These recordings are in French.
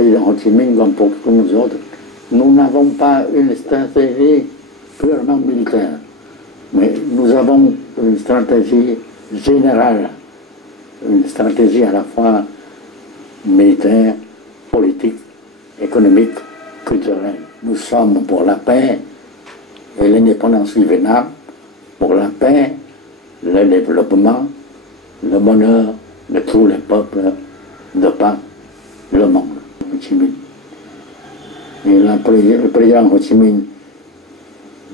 président Ho Chi Minh comme pour tous nous autres, nous n'avons pas une stratégie purement militaire, mais nous avons une stratégie générale, une stratégie à la fois militaire, politique, économique, culturelle. Nous sommes pour la paix et l'indépendance du Vietnam, pour la paix, le développement, le bonheur de tous les peuples de par le monde. Ho Chi Minh. Et le président Ho Chi Minh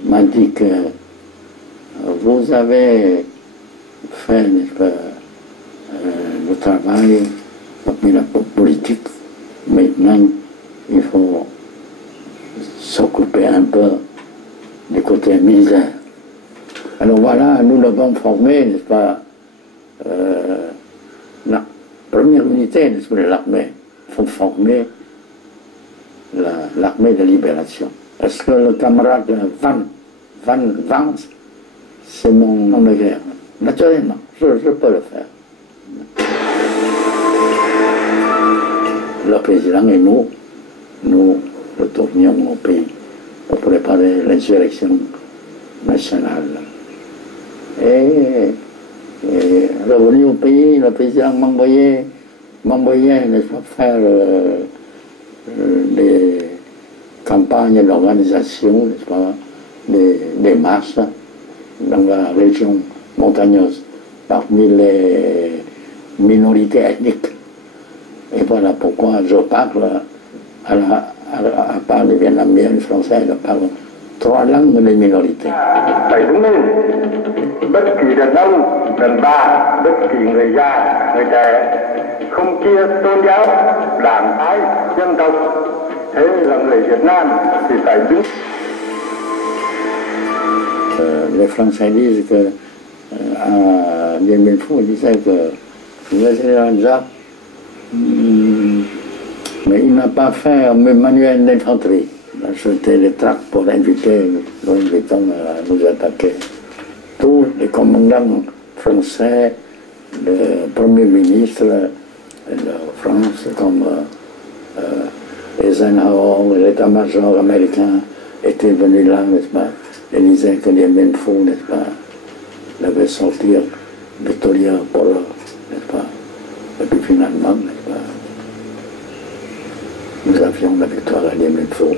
m'a dit que vous avez fait le travail parmi la politique. Maintenant, il faut s'occuper un peu du côté militaire. Alors voilà, nous l'avons formé, n'est-ce pas, la première unité, n'est-ce pas, de l'armée. Il faut former l'armée de libération. Est-ce que le camarade Van Vance, c'est mon homme de guerre? Naturellement, je peux le faire. Le président et nous retournions au pays pour préparer l'insurrection nationale. Et revenu au pays, le président m'envoyait, n'est-ce pas, faire des campagnes d'organisation, n'est-ce pas, des marches dans la région montagneuse, parmi les minorités ethniques. Et voilà pourquoi je parle, à part le vietnamien et le français, je parle 3 langues des minorités. Phải đứng lên, bất kỳ đàn ông, đàn bà, bất kỳ người già, người trẻ, không chia tôn giáo, đảng phái, dân tộc. Thế là người Việt Nam thì phải đứng. Les Français disent que, à Dien Bien Phu, ils disaient que le général Jacques, mais il n'a pas fait un manuel d'infanterie. Il a jeté les tracts pour inviter, nous invitons à nous attaquer. Tous les commandants français, le Premier ministre de France, comme Eisenhower, l'état-major américain, étaient venus là, n'est-ce pas, et disaient que Dien Bien Phu, n'est-ce pas, devait sortir victorieux pour eux, n'est-ce pas. Et puis finalement, n'est-ce pas, nous avions la victoire à Dien Bien Phu.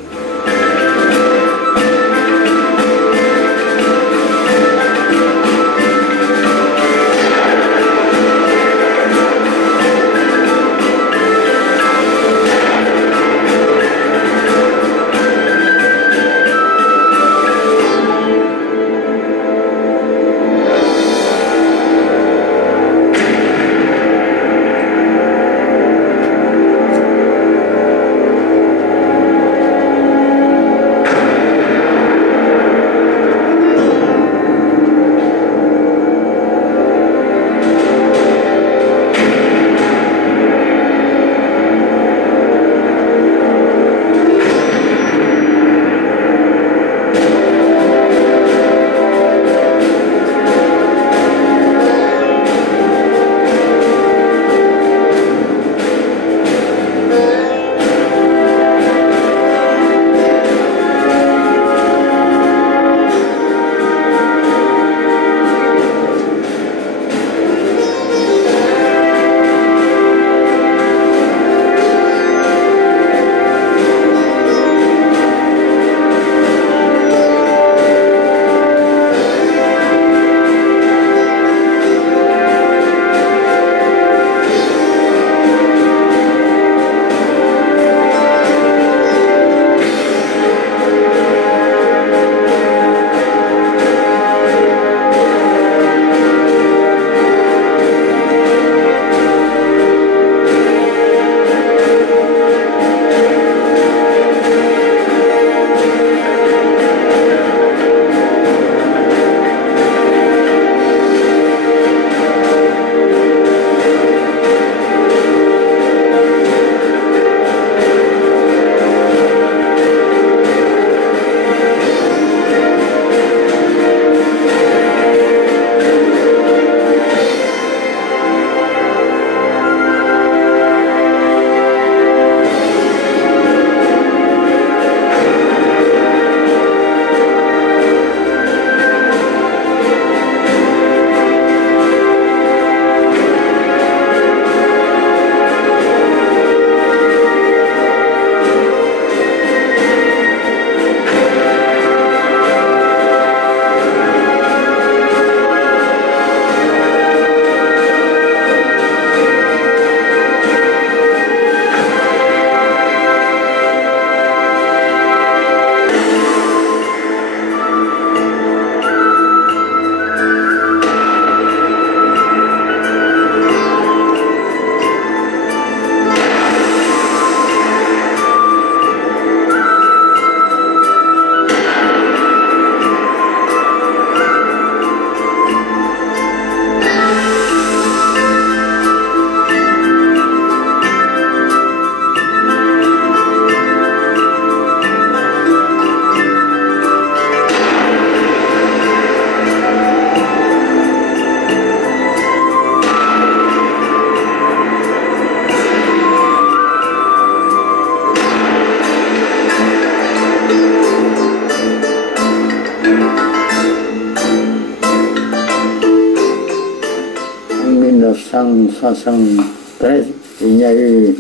1973, il y a eu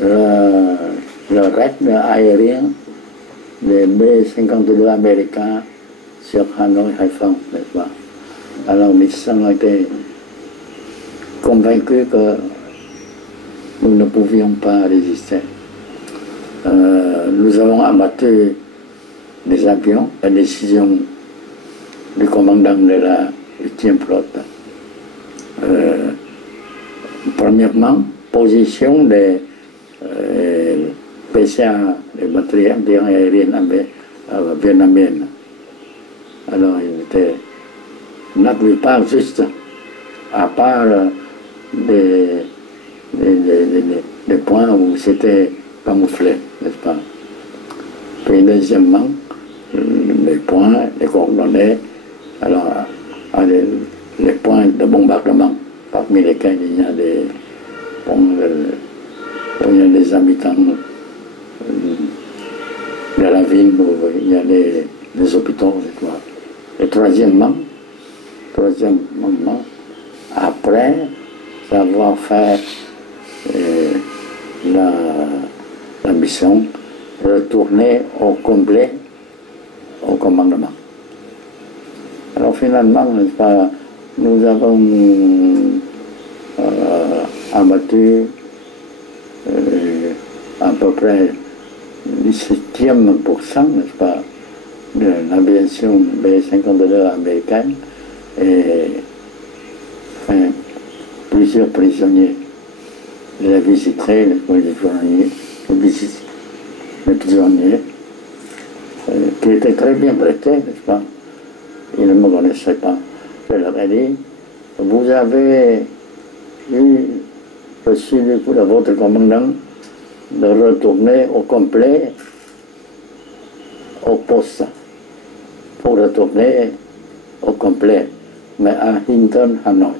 le raid aérien des B-52 américains sur Hanoï, Haiphong, n'est-ce pas? Alors Nixon a été convaincu que nous ne pouvions pas résister. Nous avons abattu des avions, la décision du commandant de la 8e flotte. Premièrement, position des PCA, les batteries anti-aériennes vietnamiennes. Alors, il était la plupart juste, à part des points où c'était camouflé, n'est-ce pas? Puis deuxièmement, les points, les coordonnées, alors les points de bombardement, parmi lesquels il y a des points, il y a des habitants de la ville, où il y a des hôpitaux, etc. Et troisièmement, après avoir fait la mission, retourner au complet au commandement. Alors finalement, n'est-ce pas, nous avons abattu à peu près 17e%, n'est-ce pas, de l'aviation B-52 américaine et enfin, plusieurs prisonniers. J'ai visité les prisonniers qui étaient très bien traités, n'est-ce pas? Ils ne me connaissaient pas. Je leur ai dit, vous avez reçu du coup de votre commandant de retourner au complet au poste, pour retourner au complet, mais à Hinton, Hanoï.